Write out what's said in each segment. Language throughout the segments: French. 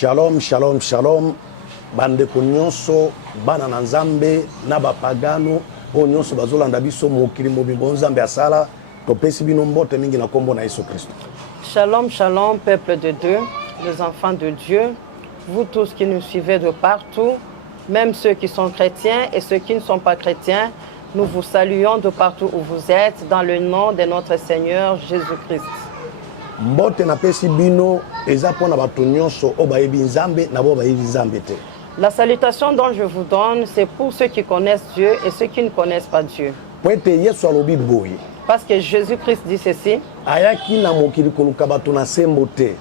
Shalom, shalom, shalom. Bande kunyonso, bana na nzambe, na bapagano, o nyonso bazolanda biso mokili mobimbo nzambe asala, topesi bino mbote mingi na kombo na Yesu Kristo. Shalom, shalom, peuple de Dieu, les enfants de Dieu, vous tous qui nous suivez de partout, même ceux qui sont chrétiens et ceux qui ne sont pas chrétiens, nous vous saluons de partout où vous êtes, dans le nom de notre Seigneur Jésus-Christ. Mbote na pesi bino eza pona bato nyonso o bayebi nzambe na bo bayebi nzambe te. La salutation dont je vous donne, c'est pour ceux qui connaissent Dieu et ceux qui ne connaissent pas Dieu. Poete Yesu alobi boye. Parce que Jésus-Christ dit ceci. Ayaki na mokili koluka bato na sembo te.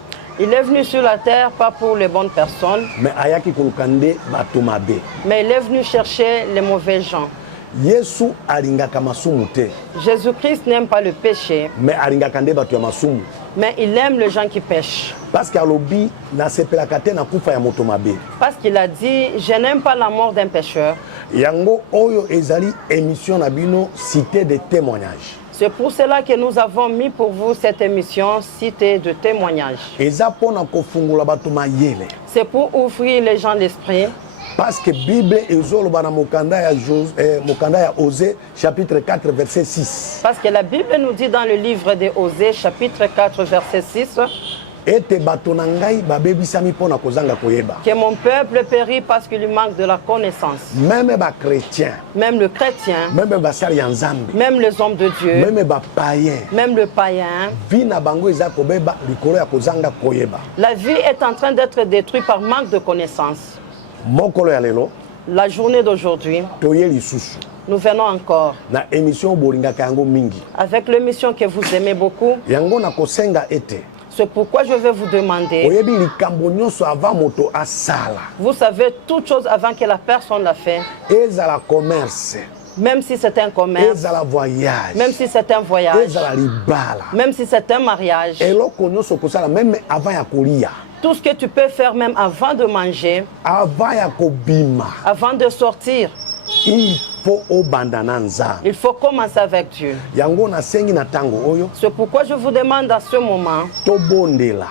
Il est venu sur la terre pas pour les bonnes personnes, Mais ayaki koluka nde bato mabe. mais il est venu chercher les mauvais gens. Yesu alingaka masumu te. Jésus-Christ n'aime pas le péché, Mais alingaka nde bato ya masumu. mais il aime les gens qui pêchent. Parce que alobi na sepelaka te na kufa ya moto mabe. Parce qu'il a dit, je n'aime pas la mort d'un pécheur. Yango oyo ezali émission na bino cité de témoignages. C'est pour cela que nous avons mis pour vous cette émission Cité de témoignages. Eza pona kofungula bato mayele. C'est pour ouvrir les gens l'esprit. Parce que Bible ezoloba na mokanda ya Osée chapitre 4 verset 6. Parce que la Bible nous dit dans le livre de Osée chapitre 4 verset 6 Ete bato na ngai babebisami pona kozanga koyeba. que mon peuple périt parce qu'il lui manque de la connaissance. Même ba chrétien, Même le chrétien, même basali ya nzambe, même les hommes de Dieu, même ba païen, même le païen, vi na bango eza kobeba likolo ya kozanga koyeba. la vie est en train d'être détruite par manque de connaissance. Mokolo ya lelo La journée d'aujourd'hui, toye lisusu nous venons encore na émission bolingaka yango mingi. avec l'émission que vous aimez beaucoup. Yango na kosenga ete C'est pourquoi je vais vous demander, oyebi likambo nyonso avant moto asala. vous savez toute chose avant que la personne l'a fait, Ezala commerce, même si c'est un commerce, ezala voyage, même si c'est un voyage, ezala libala. même si c'est un mariage, Eloko nyonso kosala même avant ya kolia, tout ce que tu peux faire même avant de manger, avant ya kobima, avant de sortir, il faut obanda na nzambe. il faut commencer avec Dieu. Yango na sengi na tango oyo C'est pourquoi je vous demande à ce moment, tobondela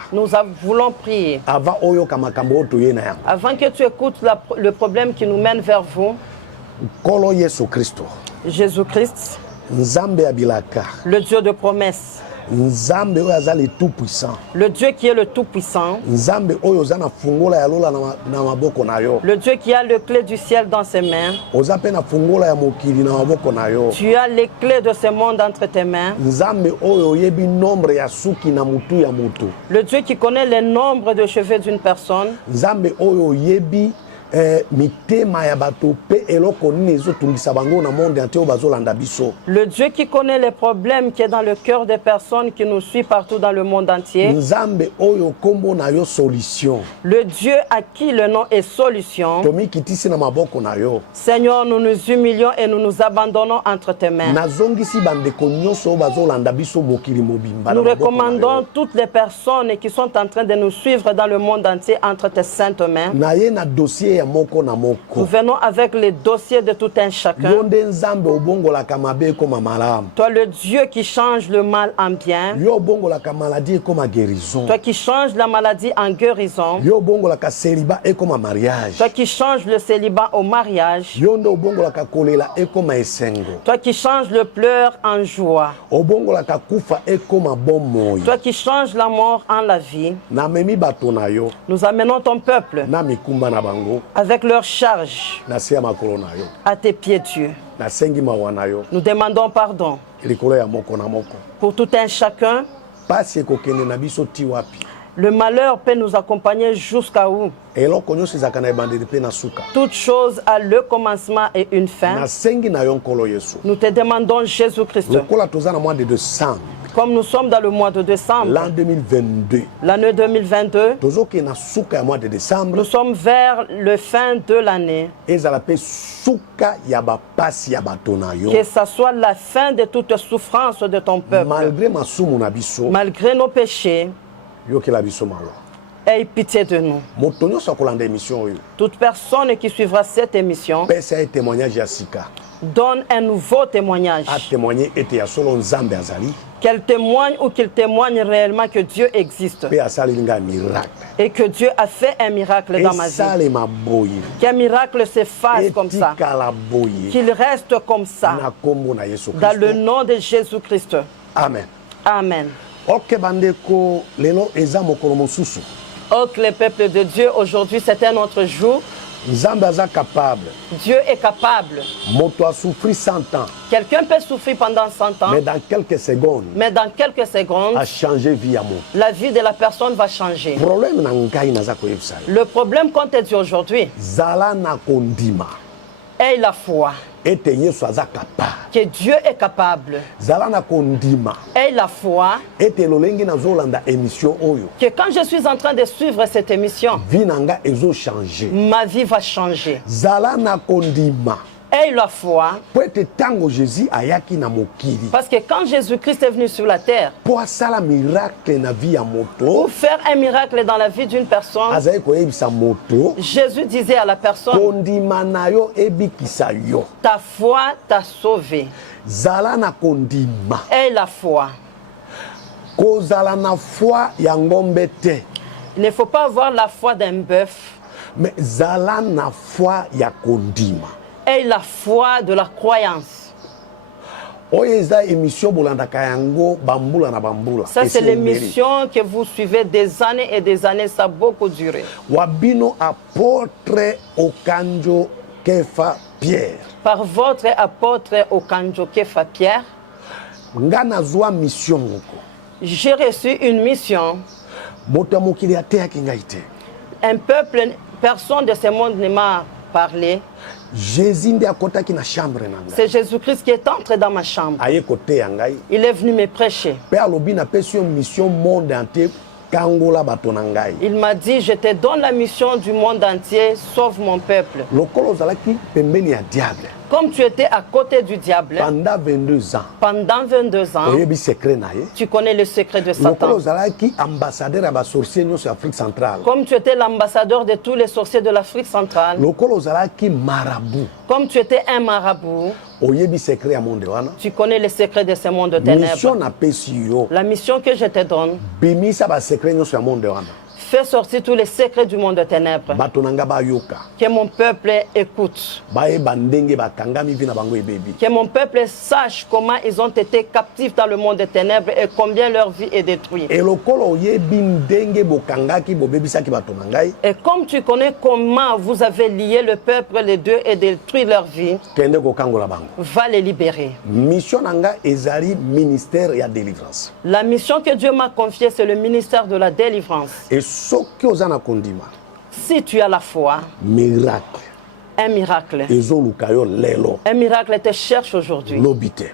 voulons prier. avant oyo kamakambo toye na yango. Avant que tu écoutes le problème qui nous mène vers vous, Kolo Yesu Kristo, Jésus-Christ, nzambe ya bilaka, le Dieu de promesses, nzambe oyo azali tout puissant, le Dieu qui est le Tout-Puissant, nzambe oyo oza na fungola ya lola na maboko na yo, le Dieu qui a le clé du ciel dans ses mains. oza pe na fungola ya mokili na maboko na yo. Tu as les clés de ce monde entre tes mains. Nzambe oyo oyebi nombre ya suki na mutu ya mutu. Le Dieu qui connaît le nombre de cheveux d'une personne. Nzambe oyo oyebi mitema ya bato pe eloko nini ezotungisa bango na monde entier bazolanda biso. Le Dieu qui connaît les problèmes qui est dans le cœur des personnes qui nous suivent partout dans le monde entier. Nzambe oyo kombo na yo solution. Le Dieu à qui le nom est solution. Tomi kitisi na maboko na yo. Seigneur, nous nous humilions et nous nous abandonnons entre tes mains. Nazongisi bandeko nyonso bazolanda biso mokili mobimba. Nous recommandons toutes les personnes qui sont en train de nous suivre dans le monde entier entre tes saintes mains. Na ye na dossier ya moko na Nous moko. venons avec les dossiers de tout un chacun. Yo nde nzambe obongolaka mabe ekoma malamu. Toi, le Dieu qui change le mal en bien. Yo obongolaka maladie ekoma guérison. Toi qui changes la maladie en guérison. Yo obongolaka célibat ekoma mariage. Toi qui changes le célibat au mariage. Yo nde obongolaka kolela ekoma esengo. Toi qui changes le pleur en joie. Obongolaka kufa ekoma bomoi. Toi qui changes la mort en la vie. Na memi bato na yo. Nous amenons ton peuple Na mikumba na bango. avec leur charge Na se ya makolo na yo. à tes pieds, Dieu. Na sengi mawa na yo. Nous demandons pardon Likolo ya moko na moko. pour tout un chacun. Pasi ekokende na biso ti wapi. Le malheur peut nous accompagner jusqu'à où? Eloko nyonso ezalaka na ebandeli mpe na suka. Toute chose a le commencement et une fin. Na sengi na yo nkolo Yesu. Nous te demandons, Jésus-Christ, Lokola toza na mois de décembre. comme nous sommes dans le mois de décembre, L'an 2022. l'année 2022, Tozoke na suka ya mois de décembre. nous sommes vers le fin de l'année. Ezala pe suka ya bapasi ya bato na yo. Que ce soit la fin de toute souffrance de ton peuple. Malgré masumu na biso. Malgré nos péchés, Yokela biso mawa. aie pitié de nous. Moto nyonso akolanda émission oyo. Toute personne qui suivra cette émission, Pesa témoignage ya sika. donne un nouveau témoignage. A témoigner ete ya solo nzambe azali. Qu'elle témoigne ou qu'il témoigne réellement que Dieu existe. Pe asaleli nga miracle. Et que Dieu a fait un miracle dans ma vie. Esalema boye. Qu'un miracle se fasse comme ça. Etikala boye. Qu'il reste comme ça. Na kombo na Yesu Dans Kristo. le nom de Jésus-Christ. Amen. Amen. Ok bandeko lelo eza mokolo mosusu. Oh, que le peuple de Dieu, aujourd'hui, c'est un autre jour. Nzambe aza capable. Dieu est capable. Moto a souffri 100 ans. Quelqu'un peut souffrir pendant 100 ans, Mais dans quelques secondes, mais dans quelques secondes, a changé vie à moto. la vie de la personne va changer. Problème na ngai naza koyebisa yo. Le problème qu'on te dit aujourd'hui Zala na kondima. est la foi. Ete Yesu aza capable. Que Dieu est capable. Zala na kondima. Est la foi. Ete lolengi nazolanda émission oyo. Que quand je suis en train de suivre cette émission, Vie nanga ezo changer. ma vie va changer. Zala na kondima. Est la foi. Po ete tango Jésus ayaki na mokili. Parce que quand Jésus-Christ est venu sur la terre Po asala miracle na vie ya moto. pour faire un miracle dans la vie d'une personne, Azali koyebisa moto. Jésus disait à la personne, Kondima na yo ebikisa yo. ta foi t'a sauvé. Zala na kondima. Est la foi. Kozala na foi ya ngombe te. Il ne faut pas avoir la foi d'un bœuf. Mais zala na foi ya kondima. Est la foi de la croyance. Oyo eza émission bolandaka yango bambula na bambula. Ça, c'est l'émission que vous suivez des années et des années. Ça a beaucoup duré. Wabino apôtre Okanjo Kefa Pierre. Par votre apôtre Okanjo Kefa Pierre, Nga nazwa mission moko. j'ai reçu une mission. Moto ya mokili ateyaki ngai te. Un peuple, personne de ce monde ne m'a parlé. Jésus nde akotaki na chambre na ngai. C'est Jésus-Christ qui est entré dans ma chambre. Aye koteya ngai. Il est venu me prêcher. Pe alobi napesi yo mission monde entier kangola bato na ngai. Il m'a dit, je te donne la mission du monde entier, sauve mon peuple. Lokolo ozalaki pembeni ya diable. Comme tu étais à côté du diable Pendant 22 ans. pendant 22 ans, Oyebi secret na ye. tu connais le secret de Lokolo Satan. ozalaki ambassadeur ya basorcier nyonso ya Afrique centrale. Comme tu étais l'ambassadeur de tous les sorciers de l'Afrique centrale, Lokolo ozalaki marabout. comme tu étais un marabout, Oyebi secret ya monde wana. tu connais le secret de ce monde de Mission ténèbres. napesi yo. La mission que je te donne, Bimisa ba secret nyonso ya monde wana. fais sortir tous les secrets du monde de ténèbres. Bato nanga bayoka. Que mon peuple écoute. Bayeba ndenge bakangami vi na bango ebebi. Que mon peuple sache comment ils ont été captifs dans le monde des ténèbres et combien leur vie est détruite. Et lokolo oyebi ndenge bokangaki bobebisaki bato na ngai. Et comme tu connais comment vous avez lié le peuple, les deux, et détruit leur vie, Kende kokangola bango. va les libérer. Mission nanga ezali ministère ya délivrance. La mission que Dieu m'a confiée, c'est le ministère de la délivrance. Et soki oza na kondima, Si tu as la foi, miracle un miracle. ezoluka yo lelo Un miracle te cherche aujourd'hui, lobi te.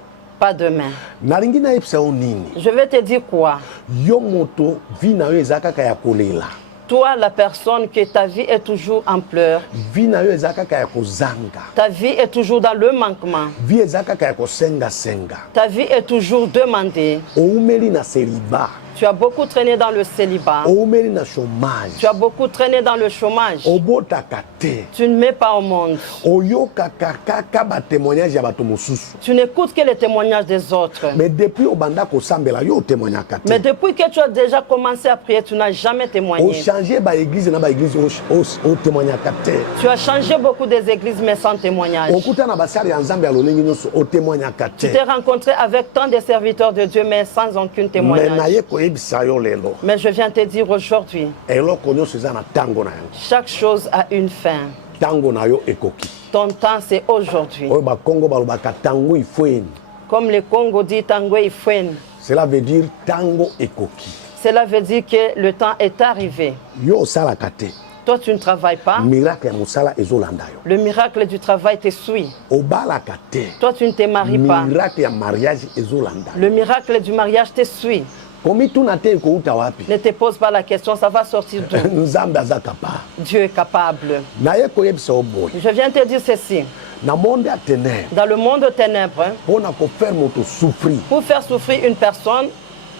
pas demain. Nalingi nayebisa yo nini? Je vais te dire quoi? Yo moto vi na yo eza kaka ya kolela. Toi, la personne que ta vie est toujours en pleurs, Vi na yo eza kaka ya kozanga. ta vie est toujours dans le manquement, Vi eza kaka ya kosenga-senga. ta vie est toujours demandée. Oumeli na célibat. Tu as beaucoup traîné dans le célibat, Oumeli na chômage. tu as beaucoup traîné dans le chômage, Obotaka te. tu ne mets pas au monde, Oyokaka kaka ba témoignage ya bato mosusu. tu n'écoutes que les témoignages des autres. Mais depuis obanda kosambela yo témoignaka Mais te. depuis que tu as déjà commencé à prier, tu n'as jamais témoigné. Ochanger ba église na ba église o témoignaka te. Tu as changé beaucoup des églises, mais sans témoignage. Okuta na basali ya nzambe ya lolenge nyonso o témoignaka Tu te. t'es rencontré avec tant de serviteurs de Dieu, mais sans aucun Mais témoignage. naye koyebisa yo lelo. Mais je viens te dire aujourd'hui, Eloko nyonso eza na ntango na yango. chaque chose a une fin. Ntango na yo ekoki. Ton temps, c'est aujourd'hui. Oyo bakongo balobaka tango ifweni. Comme le Congo dit, Tango Ifwen. Cela veut dire tango ekoki. Cela veut dire que le temps est arrivé. Yo osalaka te. Toi, tu ne travailles pas. Miracle ya mosala ezolanda yo. Le miracle du travail te suit. Obalaka te. Toi, tu ne te maries pas. Miracle ya mariage ezolanda yo. Le miracle du mariage te suit. Komi tuna te ekouta wapi? Ne te pose pas la question, ça va sortir d'où? Nzambe aza capable. Dieu est capable. Naye koyebisa yo boye. Je viens te dire ceci. Na monde ya ténèbres, Dans le monde des ténèbres, mpona kofaire moto souffrir, pour faire souffrir une personne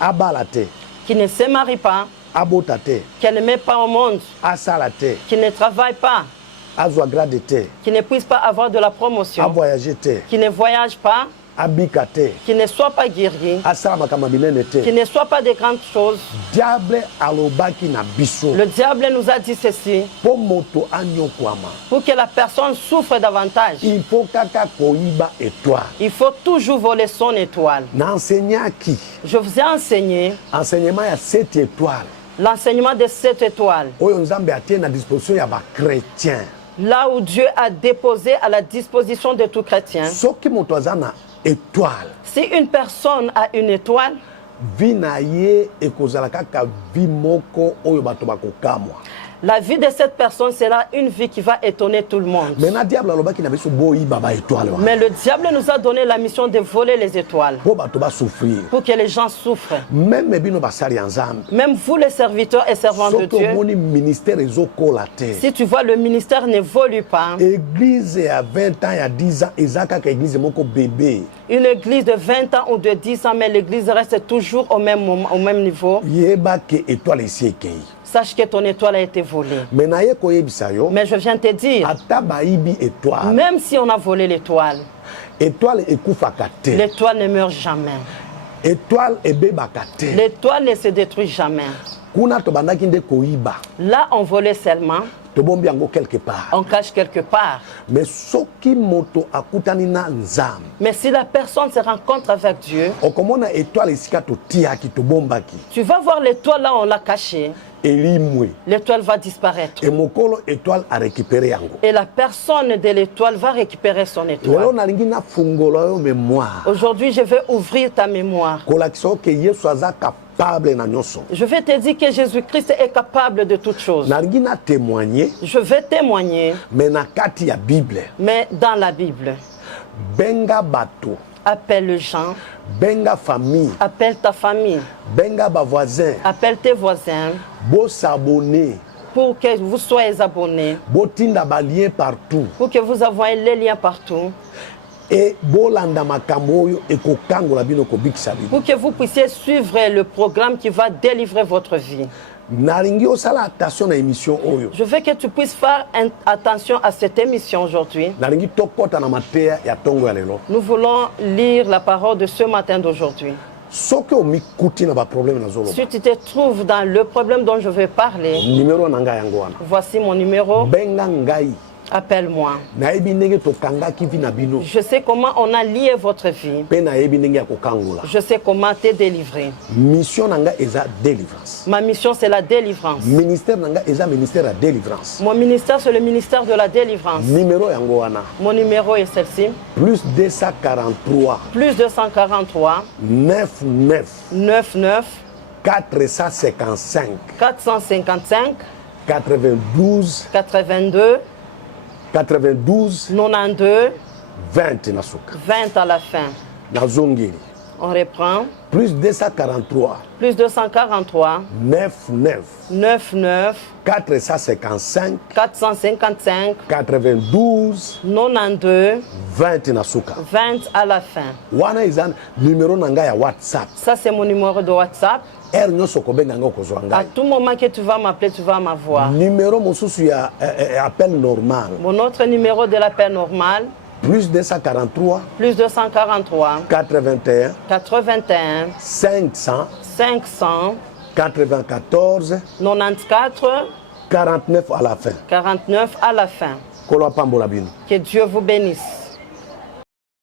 abala te, qui ne se marie pas, abota te, qui ne met pas au monde, asala te, qui ne travaille pas, azwa grade te, qui ne puisse pas avoir de la promotion, avoyage te, qui ne voyage pas, abika te, qui ne soit pas guéri, asala makambo minene qui te. ne soit pas de grandes choses. Diable alobaki na biso Le diable nous a dit ceci, po moto anyokwama. pour que la personne souffre davantage. Il faut kaka koyiba étoile. Il faut toujours voler son étoile. Na enseignaki Je vous ai enseigné enseignement ya 7 étoiles. l'enseignement de 7 étoiles. Oyo nzambe atie na disposition ya ba chrétien. Là où Dieu a déposé à la disposition de tout chrétien. Soki moto aza na étoile, Si une personne a une étoile, vi na ye ekozala kaka vi moko oyo bato bakokamwa. la vie de cette personne sera une vie qui va étonner tout le monde. Maintenant diable alobaki na biso boyiba ba étoile wana. Mais le diable nous a donné la mission de voler les étoiles Po bato ba souffrir. pour que les gens souffrent. Même bino basali ya nzambe. Même vous les serviteurs et servants de Soki Dieu, omoni ministère ezokola te. si tu vois le ministère n'évolue pas, Église ya 20 ans ya 10 ans eza kaka église moko bébé. une église de 20 ans ou de 10 ans, mais l'église reste toujours au même moment, au même niveau, Yeba ke étoile esi ekei. sache que ton étoile a été volée. Mais na ye koyebisa yo Mais je viens te dire, ata bayibi étoile. même si on a volé l'étoile, Étoile ekufaka te. l'étoile ne meurt jamais. Étoile ebebaka te. L'étoile ne se détruit jamais. Kuna tobandaki nde koyiba. Là, on volait seulement, Tobombi yango quelque part. on cache quelque part. Mais soki moto akutani na nzambe, Mais si la personne se rencontre avec Dieu, okomona étoile esika totiaki tobombaki tu vas voir l'étoile là, on l'a cachée. elimwe. L'étoile va disparaître. Et mokolo étoile a récupéré yango. Et la personne de l'étoile va récupérer son Lelo étoile. nalingi na fungola yo mémoire. Aujourd'hui, je vais ouvrir ta mémoire. Kolakisa ke Yesu aza capable na nyonso. Je vais te dire que Jésus-Christ est capable de toutes choses. Nalingi na témoigner Je vais témoigner, mais na kati ya Bible. mais dans la Bible. Benga bato, Appelle les gens, benga famille, appelle ta famille, benga ba voisin, appelle tes voisins bo s'abonner, pour que vous soyez abonnés, bo tinda ba lien partout. pour que vous envoyez les liens partout, Et bolanda makambo oyo ekokangola bino kobikisa bino. pour que vous puissiez suivre le programme qui va délivrer votre vie. Nalingi osala attention na émission oyo. Je veux que tu puisses faire attention à cette émission aujourd'hui. Nalingi tokota na mateya ya tongo ya lelo. Nous voulons lire la parole de ce matin d'aujourd'hui. Soki omikuti na ba problème na zolo. Si tu te trouves dans le problème dont je vais parler, Numéro na ngai yango wana. voici mon numéro. Benga ngai. Appelle-moi. Nayebi ndenge tokangaki vi na bino. Je sais comment on a lié votre vie. Pe nayebi ndenge ya kokangola. Je sais comment te délivrer. Mission na ngai eza délivrance. Ma mission, c'est la délivrance. Ministère na ngai eza ministère ya délivrance. Mon ministère, c'est le ministère de la délivrance. Numéro yango wana. Mon numéro est celle-ci. Plus 243 Plus 243 99 99 455 455 92 82 92 92 20 na suka. 20 à la fin. Nazongeli. On reprend. Plus 243 Plus 243 99 99 455 455 92 92 20 na suka. 20 à la fin. Wana eza numéro na ngai ya WhatsApp. Ça, c'est mon numéro de WhatsApp. R nyonso kobenga ngo kozwa À ngai. tout moment que tu vas m'appeler, tu vas m'avoir. Numéro mosusu ya appel normal. Mon autre numéro de l'appel normal, Plus 243 plus 243 81 81 500 500 94 94 49 à la fin. 49 à la fin. Kolo pambola bino. Que Dieu vous bénisse.